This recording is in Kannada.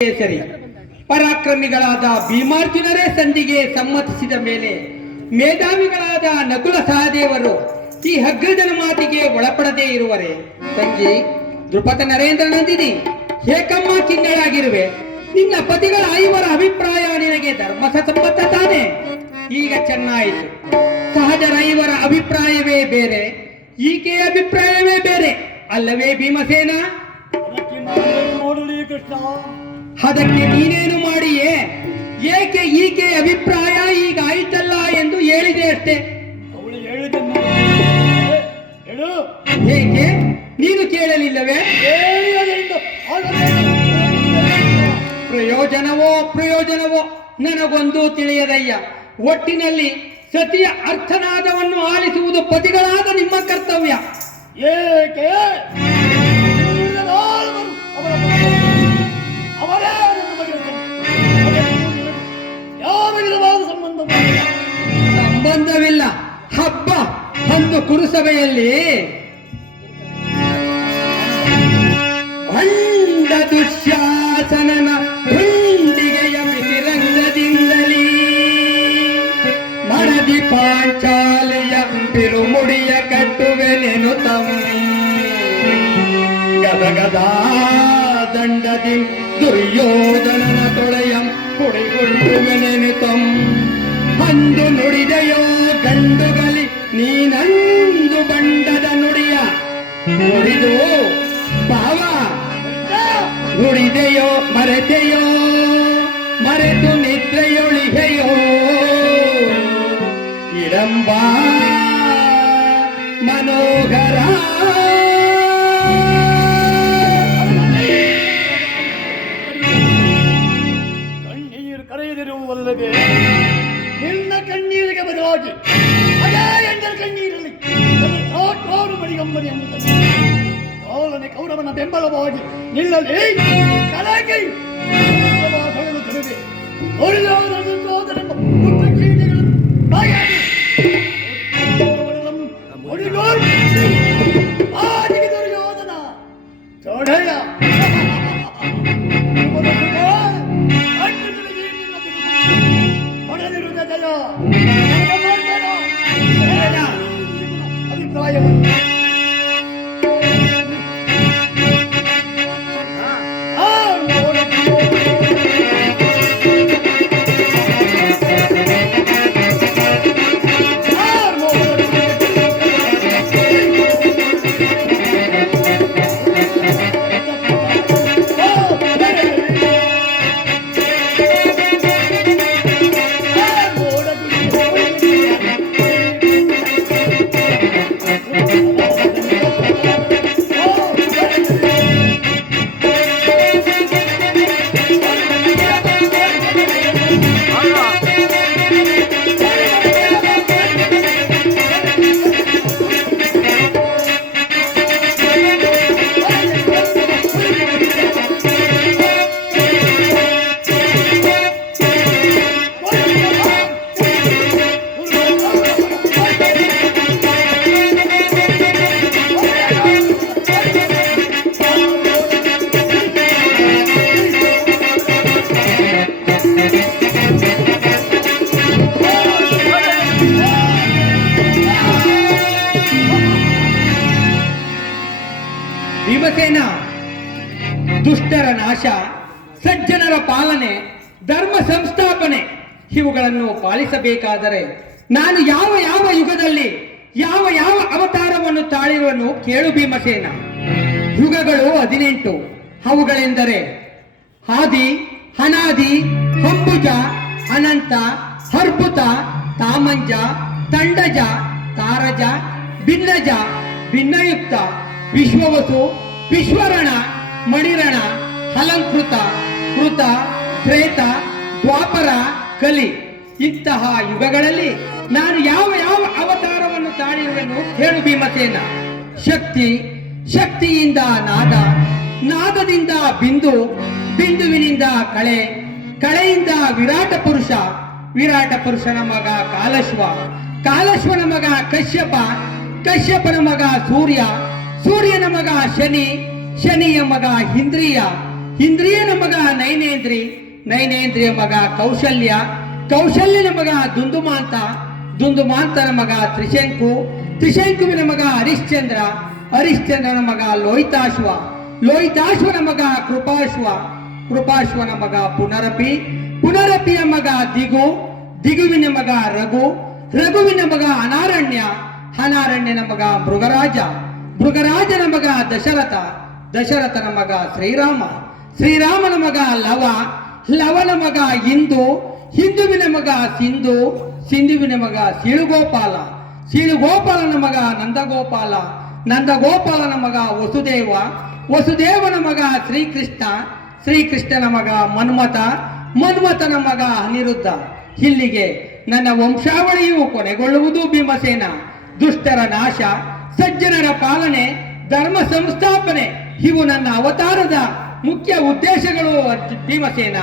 ಸರಿ. ಪರಾಕ್ರಮಿಗಳಾದ ಭೀಮಾರ್ಜುನರೇ ಸಂಧಿಗೆ ಸಮ್ಮತಿಸಿದ ಮೇಲೆ ಮೇಧಾವಿಗಳಾದ ನಕುಲ ಸಹದೇವರು ಈ ಹಗ್ಗದನ ಮಾತಿಗೆ ಒಳಪಡದೇ ಇರುವರೆ. ತಂಗಿ ದೃಪದ ನರೇಂದ್ರ ನಂದಿನಿ, ಏಕಮ್ಮ ಕಿನ್ನಳಾಗಿರುವೆ. ನಿನ್ನ ಪತಿಗಳ ಐವರ ಅಭಿಪ್ರಾಯ ನಿನಗೆ ಧರ್ಮಸಮ್ಮತ ತಾನೆ? ಈಗ ಚೆನ್ನಾಯಿತು. ಸಹಜರ ಐವರ ಅಭಿಪ್ರಾಯವೇ ಬೇರೆ, ಈಕೆಯ ಅಭಿಪ್ರಾಯವೇ ಬೇರೆ ಅಲ್ಲವೇ ಭೀಮಸೇನ? ಅದಕ್ಕೆ ನೀನೇನು ಮಾಡಿಯೇ? ಏಕೆ ಈಕೆ ಅಭಿಪ್ರಾಯ ಈಗ ಆಯ್ತಲ್ಲ ಎಂದು ಹೇಳಿದೆ ಅಷ್ಟೇ. ಏಕೆ ನೀನು ಕೇಳಲಿಲ್ಲವೇ? ಪ್ರಯೋಜನವೋ ನನಗೊಂದು ತಿಳಿಯದಯ್ಯ. ಒಟ್ಟಿನಲ್ಲಿ ಸತಿಯ ಅರ್ಥನಾದವನ್ನು ಆಲಿಸುವುದು ಪತಿಗಳಾದ ನಿಮ್ಮ ಕರ್ತವ್ಯ. ಏಕೆ ಸಂಬಂಧವಿಲ್ಲ. ಹಬ್ಬ ಅಂದು ಕುರುಸಭೆಯಲ್ಲಿ ಭಂಡ ದುಶ್ಯಾಸನನ ಹುಂಡಿಗೆಯ ಮಿತಿರಂಗದಿಂದಲೀ ಮಡದಿ ಪಾಂಚಾಲಿಯ ಬಿರುಮುಡಿಯ ಕಟ್ಟುವೆನೆನು ತಮ್ಮಿ ಗದಗದಾ ದಂಡದಿ ದುರ್ಯೋಧನನ ತೊಳೆಯಂ ಕುಡಿಗುಳ್ಳುವೆನೆನು ತಂ ಅಂದು ನುಡಿದೆಯೋ ಗಂಡುಗಲಿ ನೀನಂದು ಬಂಡದ ನುಡಿಯ ನುಡಿದು ಭಾವ ನುಡಿದೆಯೋ ಮರೆತೆಯೋ ಮರೆತು ನಿದ್ರೆಯೊಳಿಗೆಯೋ ಇರಂಬ ಮನೋಹರ. ಕಣ್ಣೀರು ಕರೆಯದಿರುವಲ್ಲದೆ ನಿನ್ನ ಕಣ್ಣೀರಿಗೆ ಬದಲಾಗಿ ಅದೇ ಎಂದರ ಕಣ್ಣೀರಲ್ಲಿ ಮಡಿಗಂಬನಿ ಕಾಲನೆ ಕೌರವನ ಬೆಂಬಲವಾಗಿ ನಿಲ್ಲಲಿ ಕಲಕಿ ತರುವೆ ದುರ್ಯೋಧನ ಚೋಡಯ್ಯ ಅಭಿಪ್ರಾಯವನ್ನು ಭೀಮಸೇನ, ದುಷ್ಟರ ನಾಶ, ಸಜ್ಜನರ ಪಾಲನೆ, ಧರ್ಮ ಸಂಸ್ಥಾಪನೆ ಇವುಗಳನ್ನು ಪಾಲಿಸಬೇಕಾದರೆ ನಾನು ಯಾವ ಯಾವ ಯುಗದಲ್ಲಿ ಯಾವ ಯಾವ ಅವತಾರವನ್ನು ತಾಳಿರುವನು ಕೇಳು ಭೀಮಸೇನ. ಯುಗಗಳು 18. ಅವುಗಳೆಂದರೆ ಆದಿ, ಅನಾದಿ, ಅಂಬುಜ, ಅನಂತ, ಅರ್ಬುತ, ತಾಮಂಜ, ತಂಡಜ, ತಾರಜ, ಭಿನ್ನಜ, ಭಿನ್ನಯುಕ್ತ, ವಿಶ್ವವಸು, ವಿಶ್ವರಣ, ಮಣಿರಣ, ಅಲಂಕೃತ, ಕೃತ, ತ್ರೇತ, ದ್ವಾಪರ, ಕಲಿ. ಇಂತಹ ಯುಗಗಳಲ್ಲಿ ನಾನು ಯಾವ ಯಾವ ಅವತಾರವನ್ನು ತಾಳಿರುವೆನು ಹೇಳು ಭೀಮಸೇನ. ಶಕ್ತಿ, ಶಕ್ತಿಯಿಂದ ನಾದ, ನಾದದಿಂದ ಬಿಂದು, ಬಿಂದುವಿನಿಂದ ಕಳೆ, ಕಳೆಯಿಂದ ವಿರಾಟ ಪುರುಷ, ವಿರಾಟ ಪುರುಷನ ಮಗ ಕಾಲಶ್ವ, ಕಾಲಶ್ವನ ಮಗ ಕಶ್ಯಪ, ಕಶ್ಯಪನ ಮಗ ಸೂರ್ಯ, ಸೂರ್ಯನ ಮಗ ಶನಿ, ಶನಿಯ ಮಗ ಇಂದ್ರಿಯ, ಇಂದ್ರಿಯನ ಮಗ ನೈನೇಂದ್ರಿ, ನೈನೇಂದ್ರಿಯ ಮಗ ಕೌಶಲ್ಯ, ಕೌಶಲ್ಯನ ಮಗ ದುಂದುಮಾಂತ, ದುಂದುಮಾಂತನ ಮಗ ತ್ರಿಶಂಕು, ತ್ರಿಶಂಕುವಿನ ಮಗ ಹರಿಶ್ಚಂದ್ರ, ಹರಿಶ್ಚಂದ್ರನ ಮಗ ಲೋಹಿತಾಶ್ವ, ಲೋಹಿತಾಶ್ವನ ಮಗ ಕೃಪಾಶ್ವ, ಕೃಪಾಶ್ವನ ಮಗ ಪುನರಪಿ, ಪುನರಪಿಯ ಮಗ ದಿಗು, ದಿಗುವಿನ ಮಗ ರಘು, ರಘುವಿನ ಮಗ ಅನಾರಣ್ಯ, ಅನಾರಣ್ಯನ ಮಗ ಮೃಗರಾಜ, ಮೃಗರಾಜನ ಮಗ ದಶರಥ, ದಶರಥನ ಮಗ ಶ್ರೀರಾಮ, ಶ್ರೀರಾಮನ ಮಗ ಲವ, ಲವನ ಮಗ ಇಂದು, ಹಿಂದುವಿನ ಮಗ ಸಿಂಧು, ಸಿಂಧುವಿನ ಮಗ ಸಿಳುಗೋಪಾಲ, ಸಿಳುಗೋಪಾಲನ ಮಗ ನಂದಗೋಪಾಲ, ನಂದಗೋಪಾಲನ ಮಗ ವಸುದೇವ, ವಸುದೇವನ ಮಗ ಶ್ರೀಕೃಷ್ಣ, ಶ್ರೀಕೃಷ್ಣನ ಮಗ ಮನ್ಮಥ, ಮನ್ಮಥನ ಮಗ ಅನಿರುದ್ಧ. ಇಲ್ಲಿಗೆ ನನ್ನ ವಂಶಾವಳಿಯು ಕೊನೆಗೊಳ್ಳುವುದು ಭೀಮಸೇನ. ದುಷ್ಟರ ನಾಶ, ಸಜ್ಜನರ ಪಾಲನೆ, ಧರ್ಮ ಸಂಸ್ಥಾಪನೆ ಇವು ನನ್ನ ಅವತಾರದ ಮುಖ್ಯ ಉದ್ದೇಶಗಳು ಭೀಮಸೇನ.